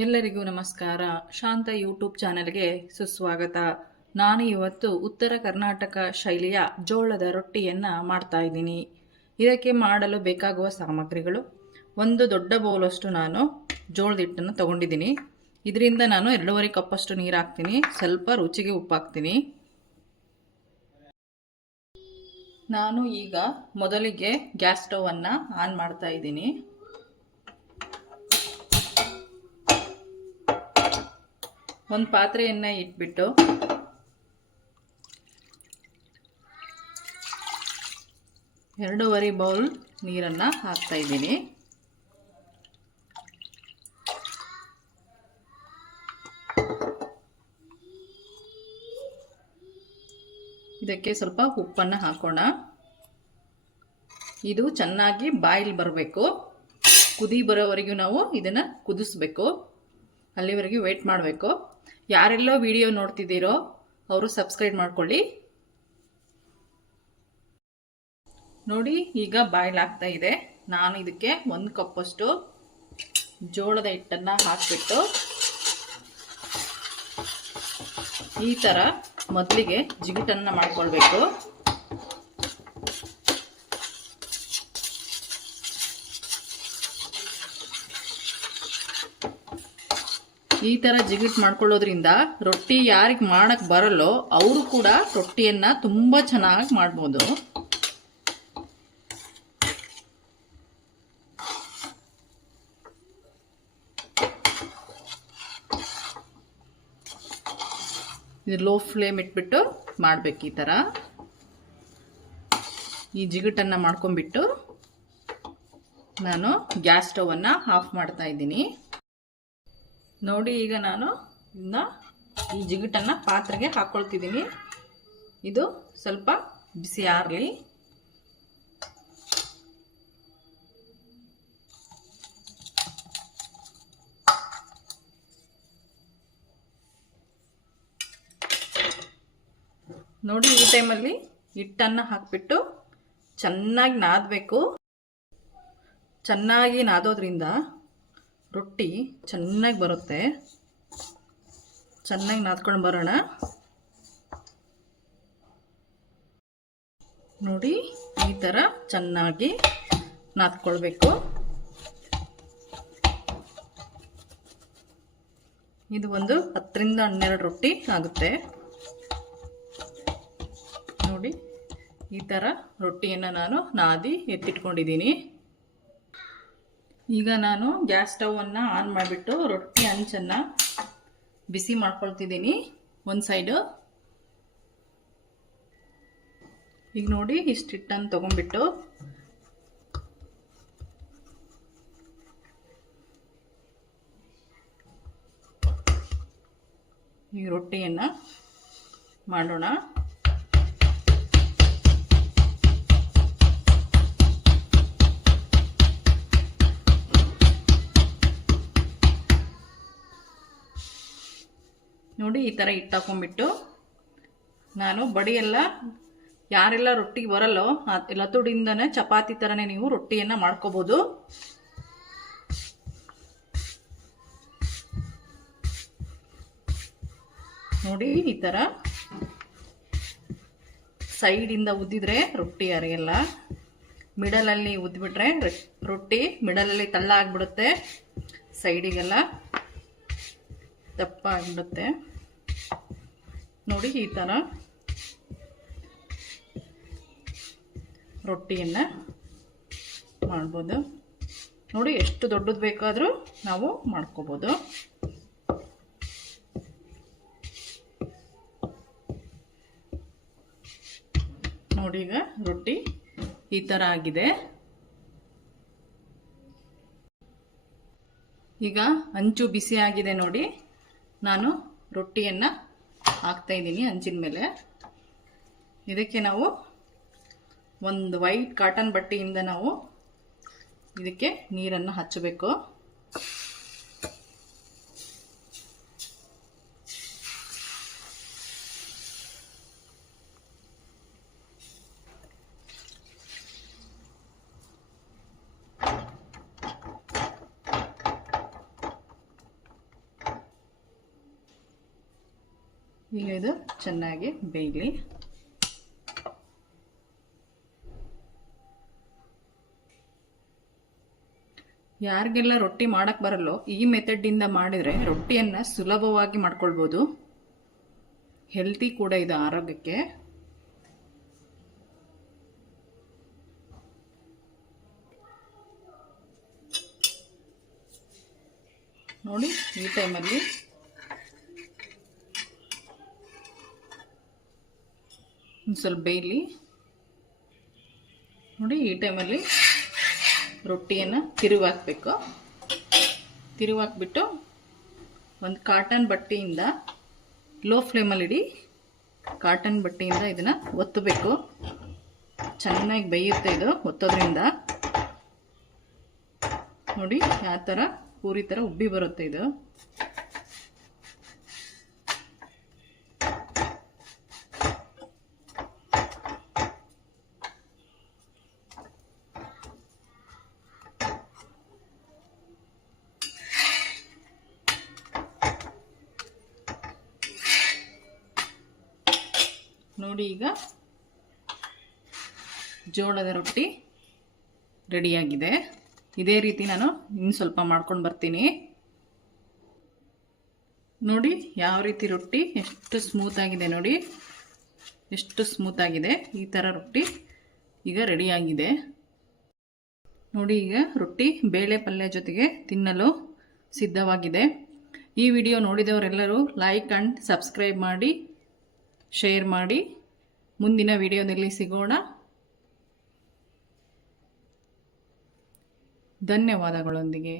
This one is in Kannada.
ಎಲ್ಲರಿಗೂ ನಮಸ್ಕಾರ. ಶಾಂತ ಯೂಟ್ಯೂಬ್ ಚಾನೆಲ್ಗೆ ಸುಸ್ವಾಗತ. ನಾನು ಇವತ್ತು ಉತ್ತರ ಕರ್ನಾಟಕ ಶೈಲಿಯ ಜೋಳದ ರೊಟ್ಟಿಯನ್ನು ಮಾಡ್ತಾ ಇದ್ದೀನಿ. ಇದಕ್ಕೆ ಮಾಡಲು ಬೇಕಾಗುವ ಸಾಮಗ್ರಿಗಳು: ಒಂದು ದೊಡ್ಡ ಬೌಲಷ್ಟು ನಾನು ಜೋಳದ ಹಿಟ್ಟನ್ನು ತಗೊಂಡಿದ್ದೀನಿ. ಇದರಿಂದ ನಾನು 2.5 ಕಪ್ಪಷ್ಟು ನೀರು ಹಾಕ್ತೀನಿ. ಸ್ವಲ್ಪ ರುಚಿಗೆ ಉಪ್ಪು ಹಾಕ್ತೀನಿ. ನಾನು ಈಗ ಮೊದಲಿಗೆ ಗ್ಯಾಸ್ ಸ್ಟವನ್ನು ಆನ್ ಮಾಡ್ತಾ ಇದ್ದೀನಿ. ಒಂದು ಪಾತ್ರೆಯನ್ನು ಇಟ್ಬಿಟ್ಟು ಎರಡೂವರೆ ಬೌಲ್ ನೀರನ್ನು ಹಾಕ್ತಾ ಇದ್ದೀನಿ. ಇದಕ್ಕೆ ಸ್ವಲ್ಪ ಉಪ್ಪನ್ನು ಹಾಕೋಣ. ಇದು ಚೆನ್ನಾಗಿ ಬಾಯ್ಲ್ ಬರಬೇಕು. ಕುದಿ ಬರೋವರೆಗೂ ನಾವು ಇದನ್ನು ಕುದಿಸ್ಬೇಕು. ಅಲ್ಲಿವರೆಗೂ ವೇಟ್ ಮಾಡಬೇಕು. ಯಾರೆಲ್ಲೋ ವಿಡಿಯೋ ನೋಡ್ತಿದ್ದೀರೋ ಅವರು ಸಬ್ಸ್ಕ್ರೈಬ್ ಮಾಡ್ಕೊಳ್ಳಿ. ನೋಡಿ, ಈಗ ಬಾಯ್ಲ್ ಆಗ್ತಾ ಇದೆ. ನಾನು ಇದಕ್ಕೆ 1 ಕಪ್ಪಷ್ಟು ಜೋಳದ ಹಿಟ್ಟನ್ನು ಹಾಕಿಬಿಟ್ಟು ಈ ಥರ ಮೊದಲಿಗೆ ಜಿಗುಟನ್ನು ಮಾಡ್ಕೊಳ್ಬೇಕು. ಈ ಥರ ಜಿಗಿಟ್ ಮಾಡ್ಕೊಳ್ಳೋದ್ರಿಂದ ರೊಟ್ಟಿ ಯಾರಿಗೆ ಮಾಡಕ್ಕೆ ಬರಲ್ಲೋ ಅವರು ಕೂಡ ರೊಟ್ಟಿಯನ್ನು ತುಂಬ ಚೆನ್ನಾಗಿ ಮಾಡ್ಬೋದು. ಇದು ಲೋ ಫ್ಲೇಮ್ ಇಟ್ಬಿಟ್ಟು ಮಾಡಬೇಕು. ಈ ಥರ ಈ ಜಿಗುಟನ್ನು ಮಾಡ್ಕೊಂಡ್ಬಿಟ್ಟು ನಾನು ಗ್ಯಾಸ್ ಸ್ಟವನ್ನು ಆಫ್ ಮಾಡ್ತಾ ಇದ್ದೀನಿ. ನೋಡಿ, ಈಗ ನಾನು ಈ ಜಿಗುಟನ್ನು ಪಾತ್ರೆಗೆ ಹಾಕ್ಕೊಳ್ತಿದ್ದೀನಿ. ಇದು ಸ್ವಲ್ಪ ಬಿಸಿ ಆರಲಿ. ನೋಡಿ, ಈ ಟೈಮಲ್ಲಿ ಹಿಟ್ಟನ್ನು ಹಾಕಿಬಿಟ್ಟು ಚೆನ್ನಾಗಿ ನಾದಬೇಕು. ಚೆನ್ನಾಗಿ ನಾದೋದ್ರಿಂದ ರೊಟ್ಟಿ ಚೆನ್ನಾಗಿ ಬರುತ್ತೆ. ಚೆನ್ನಾಗಿ ನಾದ್ಕೊಂಡು ಬರೋಣ. ನೋಡಿ, ಈ ಥರ ಚೆನ್ನಾಗಿ ನಾದ್ಕೊಳ್ಬೇಕು. ಇದು ಒಂದು 10ರಿಂದ 12 ರೊಟ್ಟಿ ಆಗುತ್ತೆ. ನೋಡಿ, ಈ ಥರ ರೊಟ್ಟಿಯನ್ನು ನಾನು ನಾದಿ ಎತ್ತಿಟ್ಕೊಂಡಿದ್ದೀನಿ. ಈಗ ನಾನು ಗ್ಯಾಸ್ ಸ್ಟವನ್ನು ಆನ್ ಮಾಡಿಬಿಟ್ಟು ರೊಟ್ಟಿ ಹಂಚನ್ನು ಬಿಸಿ ಮಾಡ್ಕೊಳ್ತಿದ್ದೀನಿ ಒಂದು ಸೈಡು. ಈಗ ನೋಡಿ, ಇಷ್ಟು ಹಿಟ್ಟನ್ನು ತೊಗೊಂಡ್ಬಿಟ್ಟು ಈ ರೊಟ್ಟಿಯನ್ನು ಮಾಡೋಣ. ನೋಡಿ, ಈ ಥರ ಹಿಟ್ಟು ಹಾಕೊಂಡ್ಬಿಟ್ಟು ನಾನು ಬಡಿಯೆಲ್ಲ ಯಾರೆಲ್ಲ ರೊಟ್ಟಿಗೆ ಬರಲ್ಲೋ ಲತುಡಿಂದನೇ ಚಪಾತಿ ಥರನೇ ನೀವು ರೊಟ್ಟಿಯನ್ನು ಮಾಡ್ಕೋಬೋದು. ನೋಡಿ, ಈ ಥರ ಸೈಡಿಂದ ಉದ್ದಿದ್ರೆ ರೊಟ್ಟಿ ಅರಿಯಲ್ಲ. ಮಿಡಲಲ್ಲಿ ಉದ್ಬಿಟ್ರೆ ರೊಟ್ಟಿ ಮಿಡಲಲ್ಲಿ ತಳ್ಳ ಆಗಿಬಿಡುತ್ತೆ, ಸೈಡಿಗೆಲ್ಲ ದಪ್ಪ ಆಗಿಬಿಡುತ್ತೆ. ನೋಡಿ, ಈ ಥರ ರೊಟ್ಟಿಯನ್ನು ಮಾಡ್ಬೋದು. ನೋಡಿ, ಎಷ್ಟು ದೊಡ್ಡದು ಬೇಕಾದರೂ ನಾವು ಮಾಡ್ಕೋಬೋದು. ನೋಡಿ, ಈಗ ರೊಟ್ಟಿ ಈ ಥರ ಆಗಿದೆ. ಈಗ ಹಂಚು ಬಿಸಿ ಆಗಿದೆ. ನೋಡಿ, ನಾನು ರೊಟ್ಟಿಯನ್ನು ಹಾಕ್ತಾ ಇದ್ದೀನಿ ಹಂಚಿನ ಮೇಲೆ. ಇದಕ್ಕೆ ನಾವು ಒಂದು ವೈಟ್ ಕಾಟನ್ ಬಟ್ಟೆಯಿಂದ ನಾವು ಇದಕ್ಕೆ ನೀರನ್ನು ಹಚ್ಚಬೇಕು. ಈಗ ಇದು ಚೆನ್ನಾಗಿ ಬೇಯಲಿ. ಯಾರಿಗೆಲ್ಲ ರೊಟ್ಟಿ ಮಾಡಕ್ಕೆ ಬರಲ್ಲೋ ಈ ಮೆಥಡಿಂದ ಮಾಡಿದರೆ ರೊಟ್ಟಿಯನ್ನು ಸುಲಭವಾಗಿ ಮಾಡ್ಕೊಳ್ಬೋದು. ಹೆಲ್ತಿ ಕೂಡ ಇದು ಆರೋಗ್ಯಕ್ಕೆ. ನೋಡಿ ಈ ಟೈಮಲ್ಲಿ ಒಂದು ಸ್ವಲ್ಪ ಬೇಯಲಿ. ನೋಡಿ ಈ ಟೈಮಲ್ಲಿ ರೊಟ್ಟಿಯನ್ನು ತಿರುವಾಕಬೇಕು. ತಿರುವಾಕ್ಬಿಟ್ಟು ಒಂದು ಕಾಟನ್ ಬಟ್ಟೆಯಿಂದ ಲೋ ಫ್ಲೇಮಲ್ಲಿಡಿ. ಕಾಟನ್ ಬಟ್ಟೆಯಿಂದ ಇದನ್ನು ಒತ್ತಬೇಕು. ಚೆನ್ನಾಗಿ ಬೇಯುತ್ತೆ ಇದು ಒತ್ತೋದ್ರಿಂದ. ನೋಡಿ ಯಾವ ಥರ ಪೂರಿ ಥರ ಉಬ್ಬಿ ಬರುತ್ತೆ ಇದು. ನೋಡಿ ಈಗ ಜೋಳದ ರೊಟ್ಟಿ ರೆಡಿಯಾಗಿದೆ. ಇದೇ ರೀತಿ ನಾನು ಇನ್ನು ಸ್ವಲ್ಪ ಮಾಡ್ಕೊಂಡು ಬರ್ತೀನಿ. ನೋಡಿ ಯಾವ ರೀತಿ ರೊಟ್ಟಿ ಎಷ್ಟು ಸ್ಮೂತಾಗಿದೆ. ನೋಡಿ ಎಷ್ಟು ಸ್ಮೂತಾಗಿದೆ. ಈ ಥರ ರೊಟ್ಟಿ ಈಗ ರೆಡಿಯಾಗಿದೆ. ನೋಡಿ ಈಗ ರೊಟ್ಟಿ ಬೇಳೆ ಪಲ್ಯ ಜೊತೆಗೆ ತಿನ್ನಲು ಸಿದ್ಧವಾಗಿದೆ. ಈ ವಿಡಿಯೋ ನೋಡಿದವರೆಲ್ಲರೂ ಲೈಕ್ ಆ್ಯಂಡ್ ಸಬ್ಸ್ಕ್ರೈಬ್ ಮಾಡಿ, ಶೇರ್ ಮಾಡಿ. ಮುಂದಿನ ವಿಡಿಯೋದಲ್ಲಿ ಸಿಗೋಣ. ಧನ್ಯವಾದಗಳೊಂದಿಗೆ.